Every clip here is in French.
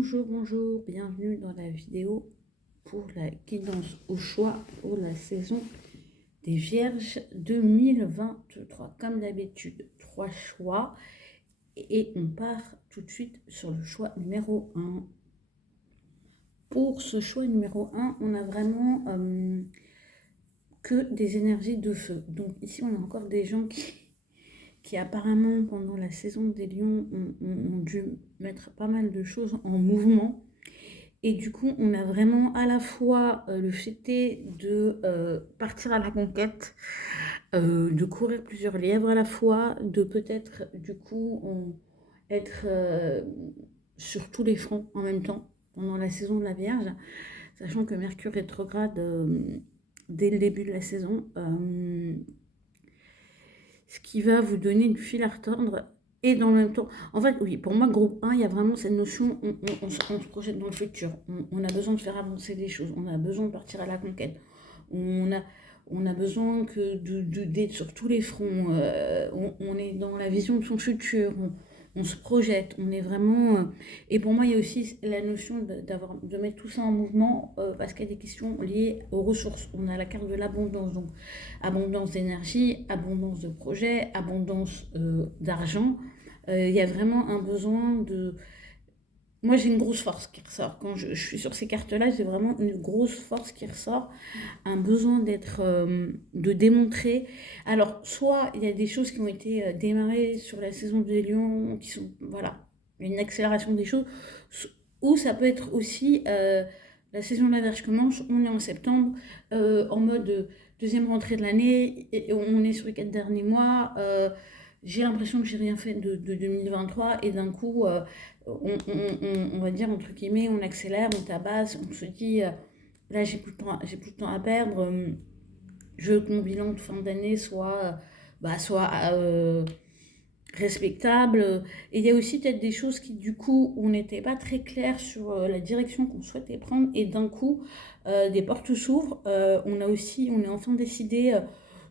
Bonjour, bienvenue dans la vidéo pour la guidance au choix pour la saison des Vierges 2023. Comme d'habitude, 3 choix et on part tout de suite sur le choix numéro 1. Pour ce choix numéro 1, on a vraiment que des énergies de feu. Donc ici, on a encore des gens qui apparemment pendant la saison des lions ont dû mettre pas mal de choses en mouvement. Et du coup, on a vraiment à la fois le fait de partir à la conquête, de courir plusieurs lièvres à la fois, de peut-être du coup être sur tous les fronts en même temps pendant la saison de la Vierge, sachant que Mercure rétrograde dès le début de la saison. Ce qui va vous donner du fil à retordre et dans le même temps. En fait, oui, pour moi, groupe 1, il y a vraiment cette notion, on se projette dans le futur. On a besoin de faire avancer les choses. On a besoin de partir à la conquête. On a besoin d'être sur tous les fronts. On est dans la vision de son futur. On se projette, on est vraiment... Et pour moi, il y a aussi la notion de mettre tout ça en mouvement parce qu'il y a des questions liées aux ressources. On a la carte de l'abondance, donc abondance d'énergie, abondance de projets, abondance d'argent. Il y a vraiment un besoin de... Moi, j'ai une grosse force qui ressort. Quand je suis sur ces cartes-là, j'ai vraiment une grosse force qui ressort, un besoin d'être, de démontrer. Alors, soit il y a des choses qui ont été démarrées sur la saison des Lions, qui sont, voilà, une accélération des choses, ou ça peut être aussi la saison de la Vierge commence, on est en septembre, en mode deuxième rentrée de l'année, et on est sur les 4 derniers mois. J'ai l'impression que j'ai rien fait de 2023 et d'un coup, on va dire entre guillemets, on accélère, on tabasse, on se dit là j'ai plus de temps à perdre, je veux que mon bilan de fin d'année soit respectable. Et il y a aussi peut-être des choses qui du coup on n'était pas très clair sur la direction qu'on souhaitait prendre et d'un coup des portes s'ouvrent. On est enfin décidé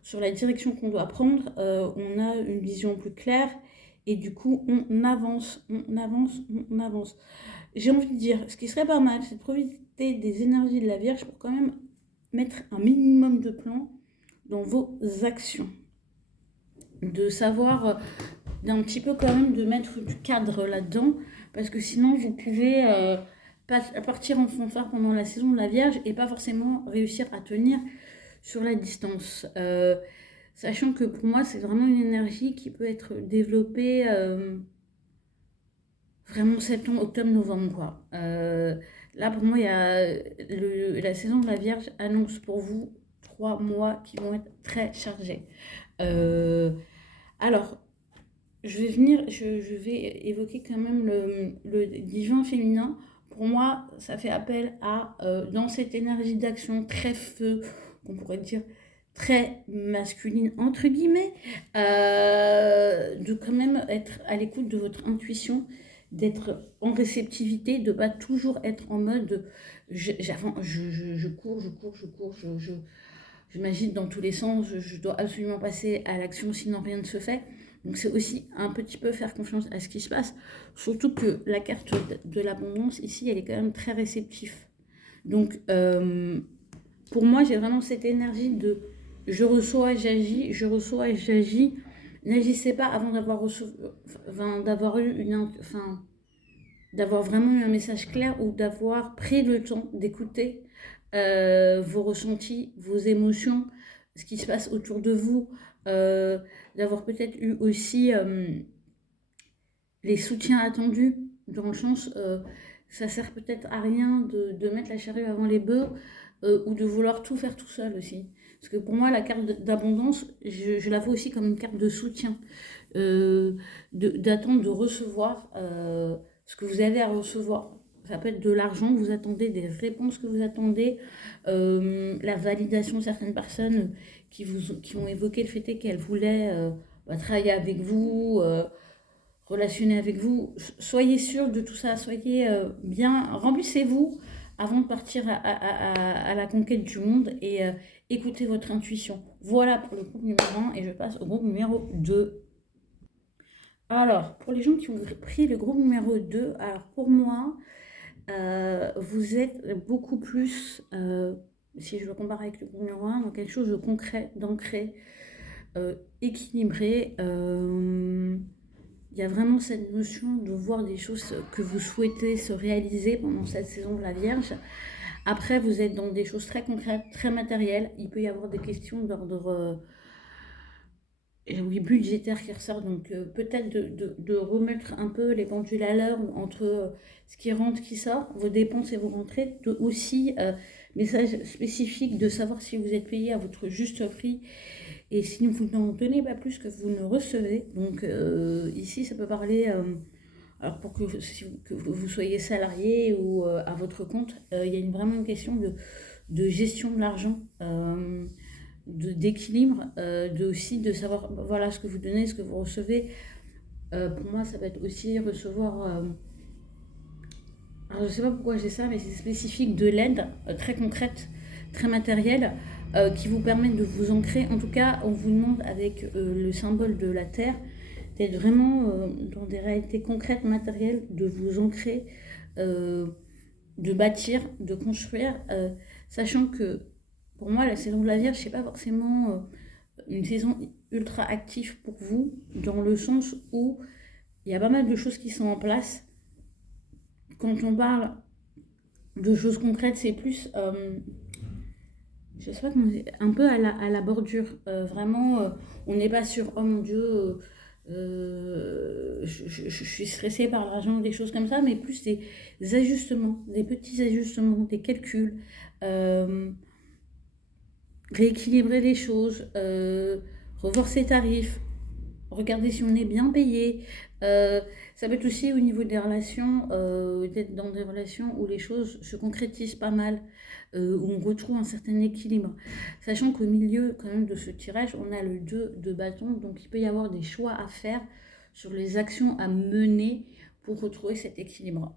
sur la direction qu'on doit prendre, on a une vision plus claire et du coup on avance. J'ai envie de dire, ce qui serait pas mal, c'est de profiter des énergies de la Vierge pour quand même mettre un minimum de plan dans vos actions. De savoir, d'un petit peu quand même de mettre du cadre là-dedans, parce que sinon vous pouvez partir en fanfare pendant la saison de la Vierge et pas forcément réussir à tenir sur la distance. Sachant que pour moi, c'est vraiment une énergie qui peut être développée vraiment septembre, octobre, novembre, quoi. Là, pour moi, il y a la saison de la Vierge annonce pour vous 3 mois qui vont être très chargés. Alors, je vais évoquer quand même le divin féminin. Pour moi, ça fait appel à, dans cette énergie d'action très feu, qu'on pourrait dire très masculine, entre guillemets, de quand même être à l'écoute de votre intuition, d'être en réceptivité, de ne pas toujours être en mode je cours, je m'agite dans tous les sens, je dois absolument passer à l'action, sinon rien ne se fait. Donc c'est aussi un petit peu faire confiance à ce qui se passe. Surtout que la carte de l'abondance, ici, elle est quand même très réceptive. Donc pour moi, j'ai vraiment cette énergie de je reçois, j'agis, je reçois et j'agis. N'agissez pas avant d'avoir d'avoir vraiment eu un message clair ou d'avoir pris le temps d'écouter vos ressentis, vos émotions, ce qui se passe autour de vous, d'avoir peut-être eu aussi les soutiens attendus, dans le sens, ça sert peut-être à rien de mettre la charrue avant les bœufs ou de vouloir tout faire tout seul aussi. Parce que pour moi, la carte d'abondance, je la vois aussi comme une carte de soutien, d'attendre de recevoir ce que vous avez à recevoir. Ça peut être de l'argent que vous attendez, des réponses que vous attendez, la validation de certaines personnes qui ont évoqué le fait qu'elles voulaient travailler avec vous, relationner avec vous. Soyez sûr de tout ça, soyez bien, remplissez-vous avant de partir à la conquête du monde et écoutez votre intuition. Voilà pour le groupe numéro 1 et je passe au groupe numéro 2. Alors, pour les gens qui ont pris le groupe numéro 2, alors pour moi, Vous êtes beaucoup plus, si je le compare avec le numéro 1, dans quelque chose de concret, d'ancré, équilibré. Il y a vraiment cette notion de voir des choses que vous souhaitez se réaliser pendant cette saison de la Vierge. Après, vous êtes dans des choses très concrètes, très matérielles. Il peut y avoir des questions d'ordre oui, budgétaire qui ressort. Donc peut-être de remettre un peu les pendules à l'heure entre ce qui rentre, qui sort, vos dépenses et vos rentrées. Aussi, message spécifique de savoir si vous êtes payé à votre juste prix et si vous n'en donnez pas plus que vous ne recevez. Donc ici, ça peut parler... alors pour que vous soyez salarié ou à votre compte, il y a vraiment une question de gestion de l'argent, d'équilibre, aussi de savoir voilà ce que vous donnez, ce que vous recevez. Pour moi, ça va être aussi recevoir... alors je ne sais pas pourquoi j'ai ça, mais c'est spécifique de l'aide très concrète, très matérielle, qui vous permet de vous ancrer. En tout cas, on vous demande avec le symbole de la Terre d'être vraiment dans des réalités concrètes, matérielles, de vous ancrer, de bâtir, de construire, sachant que pour moi, la saison de la Vierge, c'est pas forcément une saison ultra active pour vous, dans le sens où il y a pas mal de choses qui sont en place. Quand on parle de choses concrètes, c'est plus, je sais pas comment dire, un peu à la bordure. Vraiment, on n'est pas sur, oh mon Dieu, je suis stressée par l'argent, des choses comme ça, mais plus des ajustements, des petits ajustements, des calculs, rééquilibrer les choses, revoir ses tarifs, regarder si on est bien payé. Ça peut être aussi au niveau des relations, d'être dans des relations où les choses se concrétisent pas mal, où on retrouve un certain équilibre. Sachant qu'au milieu quand même de ce tirage, on a le 2 de bâton, donc il peut y avoir des choix à faire sur les actions à mener pour retrouver cet équilibre.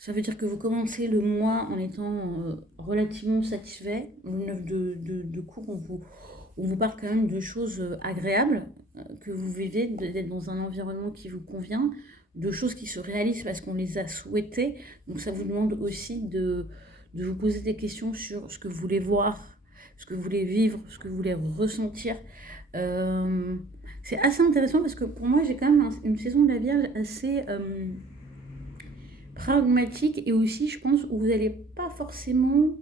Ça veut dire que vous commencez le mois en étant relativement satisfait. Le 9 de coupe, on vous parle quand même de choses agréables que vous vivez, d'être dans un environnement qui vous convient, de choses qui se réalisent parce qu'on les a souhaitées. Donc ça vous demande aussi de vous poser des questions sur ce que vous voulez voir, ce que vous voulez vivre, ce que vous voulez ressentir. C'est assez intéressant parce que pour moi, j'ai quand même une saison de la Vierge assez pragmatique et aussi, je pense, où vous n'allez pas forcément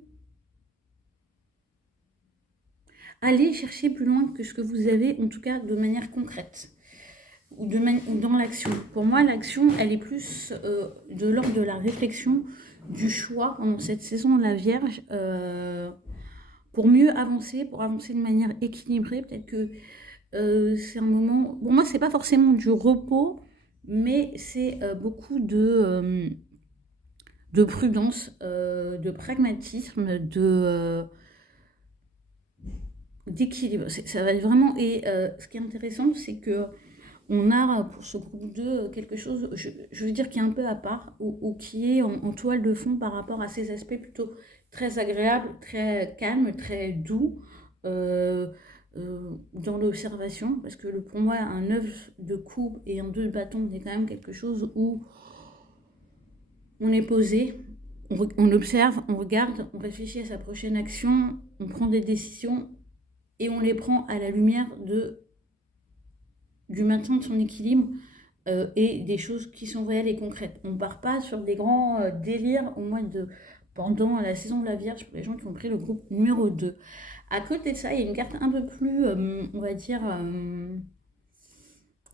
aller chercher plus loin que ce que vous avez, en tout cas de manière concrète ou dans l'action. Pour moi, l'action, elle est plus de l'ordre de la réflexion, du choix dans cette saison de la Vierge, pour mieux avancer, pour avancer de manière équilibrée. Peut-être que c'est un moment... Pour moi, c'est pas forcément du repos, mais c'est beaucoup de prudence, de pragmatisme, d'équilibre. Ça va être vraiment... Et ce qui est intéressant, c'est que on a pour ce groupe 2 quelque chose, je veux dire, qui est un peu à part, ou qui est en toile de fond par rapport à ces aspects plutôt très agréables, très calmes, très doux, dans l'observation. Parce que pour moi, un 9 de coupe et un 2 de bâton, c'est quand même quelque chose où on est posé, on observe, on regarde, on réfléchit à sa prochaine action, on prend des décisions et on les prend à la lumière du maintien de son équilibre et des choses qui sont réelles et concrètes. On ne part pas sur des grands délires au mois de pendant la saison de la Vierge pour les gens qui ont pris le groupe numéro 2. À côté de ça, il y a une carte un peu plus, on va dire,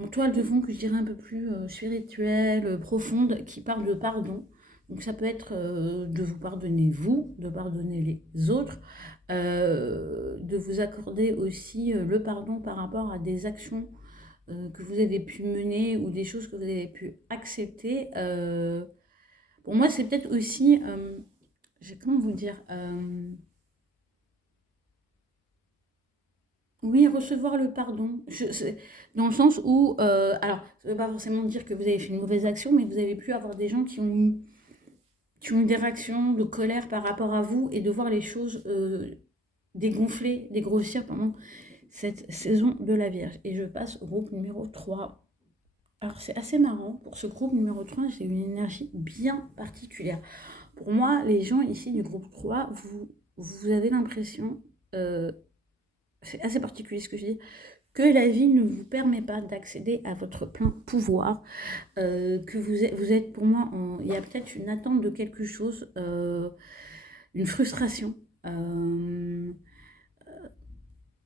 en toile de fond, que je dirais un peu plus spirituelle, profonde, qui parle de pardon. Donc ça peut être de vous pardonner vous, de pardonner les autres, de vous accorder aussi le pardon par rapport à des actions que vous avez pu mener ou des choses que vous avez pu accepter. Pour moi, c'est peut-être aussi, comment vous dire, oui, recevoir le pardon. Dans le sens où, alors, ça ne veut pas forcément dire que vous avez fait une mauvaise action, mais vous avez pu avoir des gens qui ont eu des réactions de colère par rapport à vous et de voir les choses dégonfler, dégrossir pendant cette saison de la Vierge. Et je passe au groupe numéro 3. Alors c'est assez marrant, pour ce groupe numéro 3, j'ai une énergie bien particulière. Pour moi, les gens ici du groupe 3, vous avez l'impression, c'est assez particulier ce que je dis, que la vie ne vous permet pas d'accéder à votre plein pouvoir, que vous êtes pour moi, il y a peut-être une attente de quelque chose, une frustration,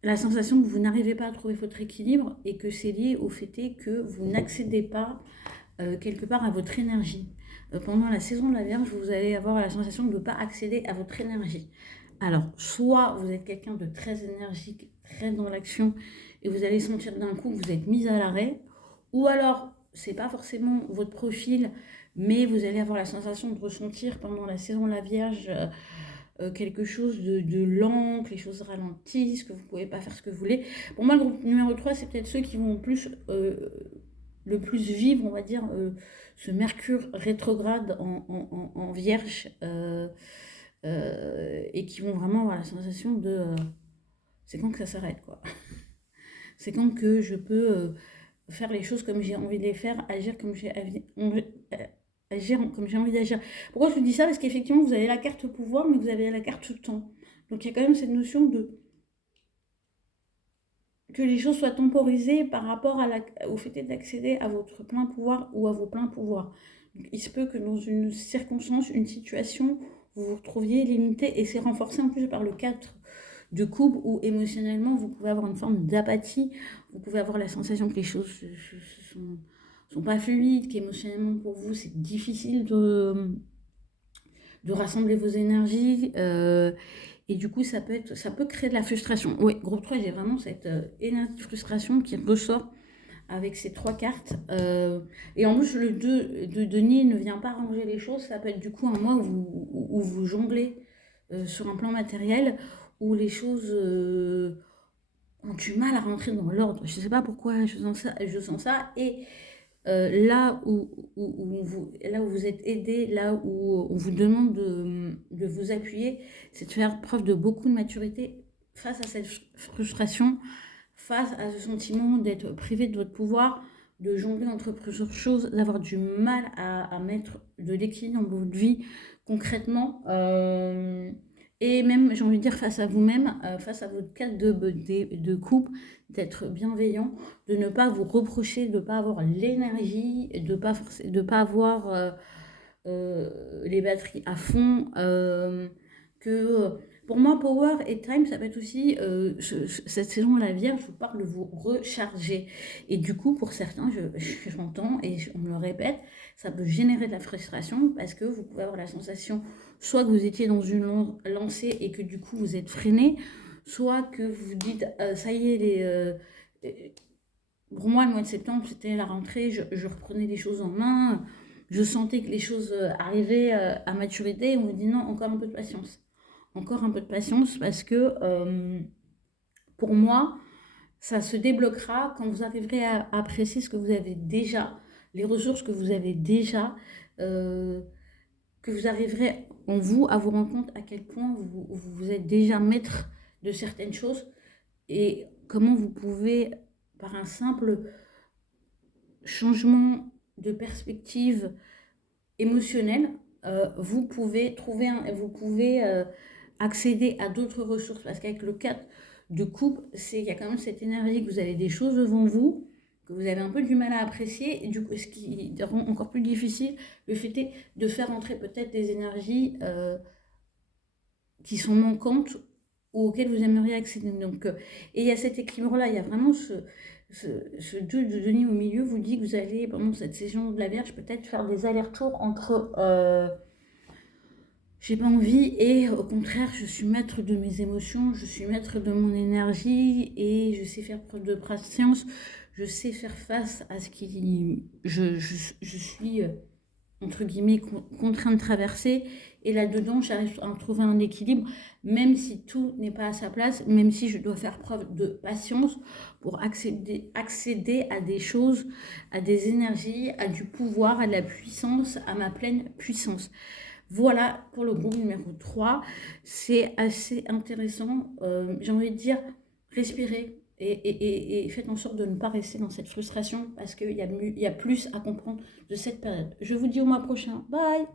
la sensation que vous n'arrivez pas à trouver votre équilibre et que c'est lié au fait que vous n'accédez pas quelque part à votre énergie. Pendant la saison de la Vierge, vous allez avoir la sensation de ne pas accéder à votre énergie. Alors, soit vous êtes quelqu'un de très énergique, très dans l'action, et vous allez sentir d'un coup que vous êtes mis à l'arrêt, ou alors, c'est pas forcément votre profil, mais vous allez avoir la sensation de ressentir pendant la saison de la Vierge quelque chose de lent, que les choses ralentissent, que vous ne pouvez pas faire ce que vous voulez. Pour moi, le groupe numéro 3, c'est peut-être ceux qui vont le plus vivre, on va dire, ce Mercure rétrograde en Vierge, et qui vont vraiment avoir la sensation de c'est quand que ça s'arrête, quoi. C'est quand que je peux faire les choses comme j'ai envie de les faire, agir comme j'ai envie d'agir. Pourquoi je vous dis ça? Parce qu'effectivement, vous avez la carte pouvoir, mais vous avez la carte temps. Donc il y a quand même cette notion de que les choses soient temporisées par rapport au fait d'accéder à votre plein pouvoir ou à vos pleins pouvoirs. Donc, il se peut que dans une circonstance, une situation, vous vous retrouviez limité, et c'est renforcé en plus par le cadre de couple où émotionnellement vous pouvez avoir une forme d'apathie, vous pouvez avoir la sensation que les choses sont pas fluides, qu'émotionnellement pour vous c'est difficile de rassembler vos énergies, et du coup ça peut créer de la frustration. Oui, groupe 3, j'ai vraiment cette énergie de frustration qui ressort avec ces trois cartes, et en plus le 2 de Denis ne vient pas arranger les choses. Ça peut être du coup un mois où vous jonglez sur un plan matériel, où les choses ont du mal à rentrer dans l'ordre. Je ne sais pas pourquoi je sens ça. Et là où vous êtes aidé, là où on vous demande de vous appuyer, c'est de faire preuve de beaucoup de maturité face à cette frustration, face à ce sentiment d'être privé de votre pouvoir, de jongler entre plusieurs choses, d'avoir du mal à mettre de l'équilibre dans votre vie concrètement. Et même, j'ai envie de dire, face à vous-même, face à votre cadre de couple, d'être bienveillant, de ne pas vous reprocher, de ne pas avoir l'énergie, de pas avoir les batteries à fond. Pour moi, Power et Time, ça va être aussi cette saison la Vierge, je vous parle de vous recharger. Et du coup, pour certains, j'entends et on me le répète, ça peut générer de la frustration parce que vous pouvez avoir la sensation soit que vous étiez dans une lancée et que du coup vous êtes freiné, soit que vous dites ça y est, pour moi, le mois de septembre, c'était la rentrée, je reprenais les choses en main, je sentais que les choses arrivaient à maturité, et on me dit non, encore un peu de patience. Encore un peu de patience parce que pour moi, ça se débloquera quand vous arriverez à apprécier ce que vous avez déjà, les ressources que vous avez déjà, euh, que vous arriverez en vous à vous rendre compte à quel point vous êtes déjà maître de certaines choses et comment vous pouvez, par un simple changement de perspective émotionnelle, vous pouvez accéder à d'autres ressources. Parce qu'avec le 4 de coupe, il y a quand même cette énergie que vous avez des choses devant vous, que vous avez un peu du mal à apprécier, et du coup, ce qui rend encore plus difficile le fait est de faire entrer peut-être des énergies qui sont manquantes ou auxquelles vous aimeriez accéder. Donc, et il y a cet équilibre-là, il y a vraiment ce 2 de Denis au milieu vous dit que vous allez, pendant cette saison de la Vierge, peut-être faire des allers-retours entre j'ai pas envie et au contraire, je suis maître de mes émotions, je suis maître de mon énergie et je sais faire preuve de patience, je sais faire face à ce qui je suis entre guillemets contraint de traverser, et là-dedans j'arrive à trouver un équilibre même si tout n'est pas à sa place, même si je dois faire preuve de patience pour accéder à des choses, à des énergies, à du pouvoir, à de la puissance, à ma pleine puissance. Voilà pour le groupe numéro 3, c'est assez intéressant, j'ai envie de dire, respirez, et faites en sorte de ne pas rester dans cette frustration parce qu'il y a plus à comprendre de cette période. Je vous dis au mois prochain. Bye!